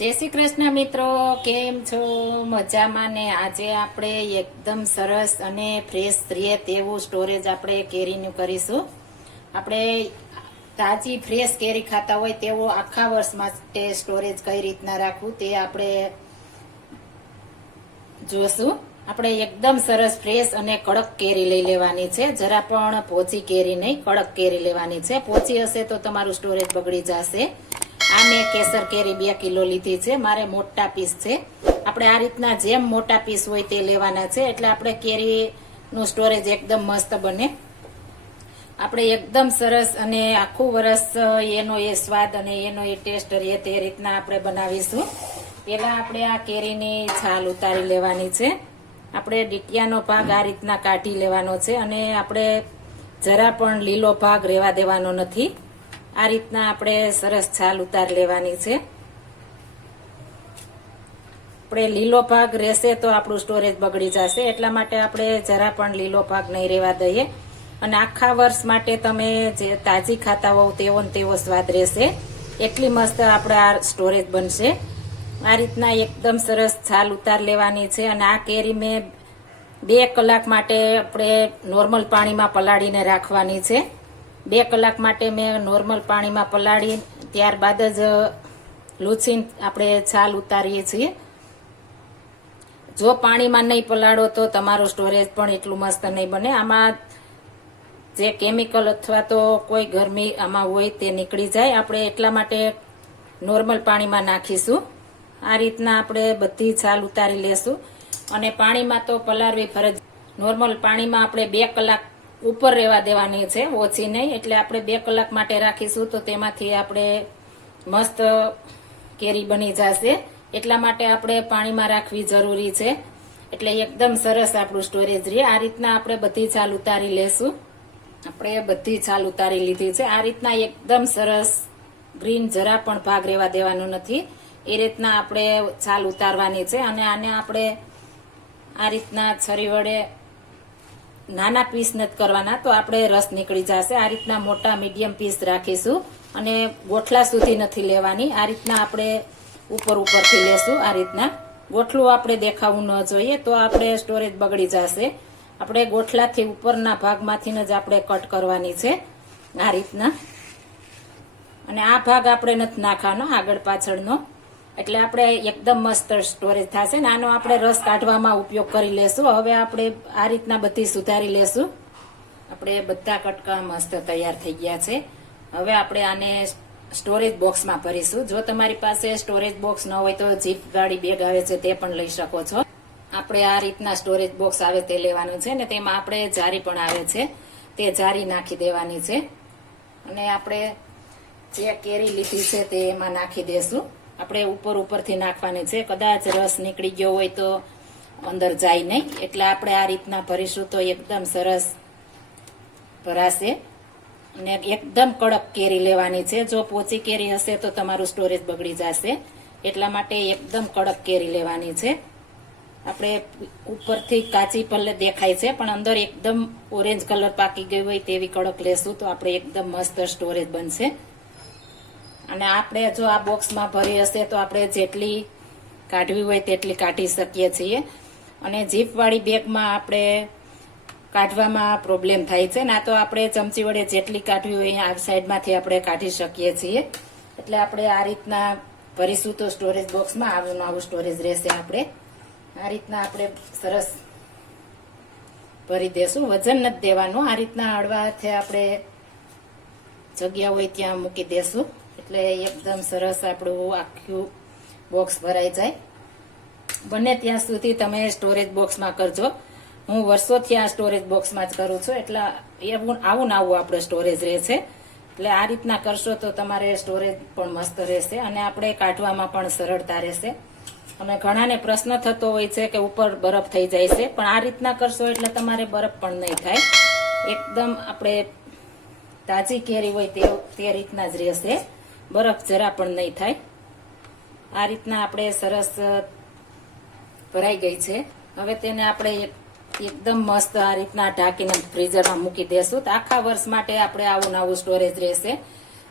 જય શ્રી કૃષ્ણ મિત્રો, કેમ છો? મજામાં ને? આજે આપણે એકદમ સરસ અને ફ્રેશ રહીએ તેવું સ્ટોરેજ આપણે કેરીનું કરીશું. આપણે તાજી ફ્રેશ કેરી ખાતા હોય તેવો આખા વર્ષ માટે સ્ટોરેજ કઈ રીતના રાખવું તે આપણે જોશું. આપણે એકદમ સરસ ફ્રેશ અને કડક કેરી લઈ લેવાની છે. જરા પણ પોચી કેરી નહીં, કડક કેરી લેવાની છે. પોચી હશે તો તમારું સ્ટોરેજ બગડી જશે. આ મેં કેસર કેરી બે કિલો લીધી છે. મારે મોટા પીસ છે. આપણે આ રીતના જેમ મોટા પીસ હોય તે લેવાના છે. એટલે આપણે કેરીનું સ્ટોરેજ એકદમ મસ્ત બને. આપણે એકદમ સરસ અને આખું વરસ એનો એ સ્વાદ અને એનો એ ટેસ્ટ રહે તે રીતના આપણે બનાવીશું. પહેલા આપણે આ કેરીની છાલ ઉતારી લેવાની છે. આપણે ડીટિયાનો ભાગ આ રીતના કાઢી લેવાનો છે અને આપણે જરા પણ લીલો ભાગ રહેવા દેવાનો નથી. આ રીતના આપણે સરસ છાલ ઉતાર લેવાની છે. આપણે લીલો ભાગ રહેશે તો આપણું સ્ટોરેજ બગડી જશે. એટલા માટે આપણે જરા પણ લીલો ભાગ નહીં રહેવા દઈએ. અને આખા વર્ષ માટે તમે જે તાજી ખાતા હોવ તેવો ને તેવો સ્વાદ રહેશે. એટલી મસ્ત આપણે આ સ્ટોરેજ બનશે. આ રીતના એકદમ સરસ છાલ ઉતાર લેવાની છે. અને આ કેરી મેં બે કલાક માટે આપણે નોર્મલ પાણીમાં પલાળીને રાખવાની છે. બે કલાક માટે મેં નોર્મલ પાણીમાં પલાળી, ત્યારબાદ જ લૂછીને આપણે છાલ ઉતારીએ છીએ. જો પાણીમાં નહીં પલાળો તો તમારું સ્ટોરેજ પણ એટલું મસ્ત નહીં બને. આમાં જે કેમિકલ અથવા તો કોઈ ગરમી આમાં હોય તે નીકળી જાય. આપણે એટલા માટે નોર્મલ પાણીમાં નાખીશું. આ રીતના આપણે બધી છાલ ઉતારી લેશું. અને પાણીમાં તો પલાળવી ફરજ નોર્મલ પાણીમાં આપણે બે કલાક ઉપર રહેવા દેવાની છે, ઓછી નહીં. એટલે આપણે બે કલાક માટે રાખીશું તો તેમાંથી આપણે મસ્ત કેરી બની જશે. એટલા માટે આપણે પાણીમાં રાખવી જરૂરી છે. એટલે એકદમ સરસ આપણું સ્ટોરેજ રહે. આ રીતના આપણે બધી છાલ ઉતારી લેશું. આપણે બધી છાલ ઉતારી લીધી છે. આ રીતના એકદમ સરસ ગ્રીન જરા પણ ભાગ રહેવા દેવાનો નથી. એ રીતના આપણે છાલ ઉતારવાની છે અને આને આપણે આ રીતના છરી વડે નાના પીસ નથી કરવાના, તો આપણે રસ નીકળી જશે. આ રીતના મોટા મીડિયમ પીસ રાખીશું અને ગોઠલા સુધી નથી લેવાની. આ રીતના આપણે ઉપર, ઉપરથી લેશું આ રીતના. ગોઠલું આપણે દેખાવું ન જોઈએ, તો આપણે સ્ટોરેજ બગડી જશે. આપણે ગોઠલાથી ઉપરના ભાગમાંથી જ આપણે કટ કરવાની છે આ રીતના. અને આ ભાગ આપણે નથી નાખવાનો, આગળ પાછળનો. એટલે આપણે એકદમ મસ્ત સ્ટોરેજ થશે ને આનો આપણે રસ કાઢવામાં ઉપયોગ કરી લેશું. હવે આપણે આ રીતના બધી સુધારી લેશું. આપણે બધા કટકા મસ્ત તૈયાર થઈ ગયા છે. હવે આપણે આને સ્ટોરેજ બોક્સમાં ભરીશું. જો તમારી પાસે સ્ટોરેજ બોક્સ ન હોય તો જીપ ગાડી બેગ આવે છે તે પણ લઈ શકો છો. આપણે આ રીતના સ્ટોરેજ બોક્સ આવે તે લેવાનું છે ને તેમાં આપણે જારી પણ આવે છે. તે જારી નાખી દેવાની છે. અને આપણે જે કેરી લીધી છે તે એમાં નાખી દેશું. આપણે ઉપર ઉપરથી નાખવાની છે. કદાચ રસ નીકળી ગયો હોય તો અંદર જાય નહીં. એટલે આપણે આ રીતના ભરીશું તો એકદમ સરસ ભરાશે. અને એકદમ કડક કેરી લેવાની છે. જો પોચી કેરી હશે તો તમારું સ્ટોરેજ બગડી જશે. એટલા માટે એકદમ કડક કેરી લેવાની છે. આપણે ઉપરથી કાચી પલ્લે દેખાય છે, પણ અંદર એકદમ ઓરેન્જ કલર પાકી ગઈ હોય તેવી કડક લેશું તો આપણે એકદમ મસ્ત સ્ટોરેજ બનશે. અને આપણે જો આ બોક્સમાં ભરી હશે તો આપણે જેટલી કાઢવી હોય તેટલી કાઢી શકીએ છીએ. અને જીપવાળી બેગમાં આપણે કાઢવામાં પ્રોબ્લેમ થાય છે. ના તો આપણે ચમચી વડે જેટલી કાઢવી હોય આ સાઈડમાંથી આપણે કાઢી શકીએ છીએ. એટલે આપણે આ રીતના ભરીશું તો સ્ટોરેજ બોક્સમાં આવું આવું સ્ટોરેજ રહેશે આપણે. આ રીતના આપણે સરસ ભરી દેશું. વજન નથી દેવાનું. આ રીતના હળવા હાથે આપણે જગ્યા હોય ત્યાં મૂકી દેશું. એટલે એકદમ સરસ આપણું આખું બોક્સ ભરાઈ જાય. બને ત્યાં સુધી તમે સ્ટોરેજ બોક્સમાં કરજો. હું વર્ષોથી આ સ્ટોરેજ બોક્સમાં જ કરું છું. એટલે એવું આવું ને આવું આપણે સ્ટોરેજ રહેશે. એટલે આ રીતના કરશો તો તમારે સ્ટોરેજ પણ મસ્ત રહેશે અને આપણે કાઢવામાં પણ સરળતા રહેશે. અને ઘણાને પ્રશ્ન થતો હોય છે કે ઉપર બરફ થઈ જાય છે, પણ આ રીતના કરશો એટલે તમારે બરફ પણ નહીં થાય. એકદમ આપણે તાજી કેરી હોય તે તે રીતના જ રહેશે. બરફ જરા પણ નહીં થાય. આ રીતના આપણે સરસ ભરાઈ ગઈ છે. હવે તેને આપણે એકદમ મસ્ત આ રીતના ઢાંકીને ફ્રીઝરમાં મૂકી દેશું. તો આખા વર્ષ માટે આપણે આવું નવું સ્ટોરેજ રહેશે.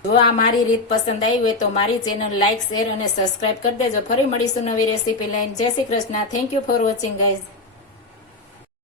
જો આ મારી રીત પસંદ આવી હોય તો મારી ચેનલ લાઇક શેર અને સબસ્ક્રાઇબ કરી દેજો. ફરી મળીશું નવી રેસીપી લઈને. જય Shri Krishna. Thank you for watching guys